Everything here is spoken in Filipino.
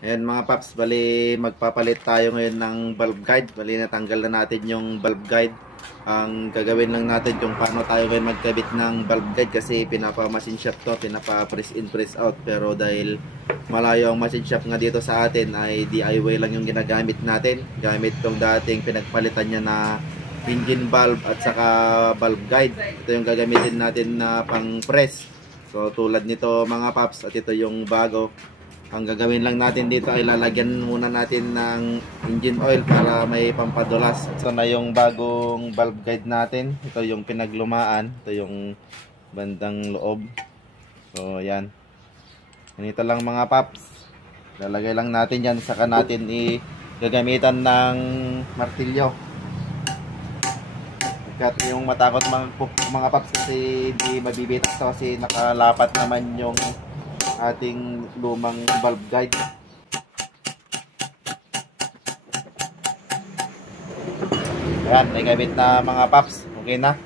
Ayan mga paps, bali magpapalit tayo ngayon ng valve guide. Bali natanggal na natin yung valve guide. Ang gagawin lang natin kung paano tayo ngayon magkabit ng valve guide, kasi pinapa-machine shop to, pinapa-press in press out. Pero dahil malayo ang machine shop nga dito sa atin, ay DIY lang yung ginagamit natin. Gamit tong dating pinagpalitan niya na engine valve at saka valve guide. Ito yung gagamitin natin na pang press. So tulad nito mga paps, at ito yung bago. Ang gagawin lang natin dito ay lalagyan muna natin ng engine oil para may pampadulas. Ito na yung bagong valve guide natin. Ito yung pinaglumaan. Ito yung bandang loob. So yan. Ganito lang mga paps. Lalagay lang natin yan. Saka natin gagamitan ng martilyo. Kat yung matakot mga paps, kasi hindi mabibitak ito kasi nakalapat naman yung ating lumang valve guide. Ayan, may gamit na mga paps. Okay na.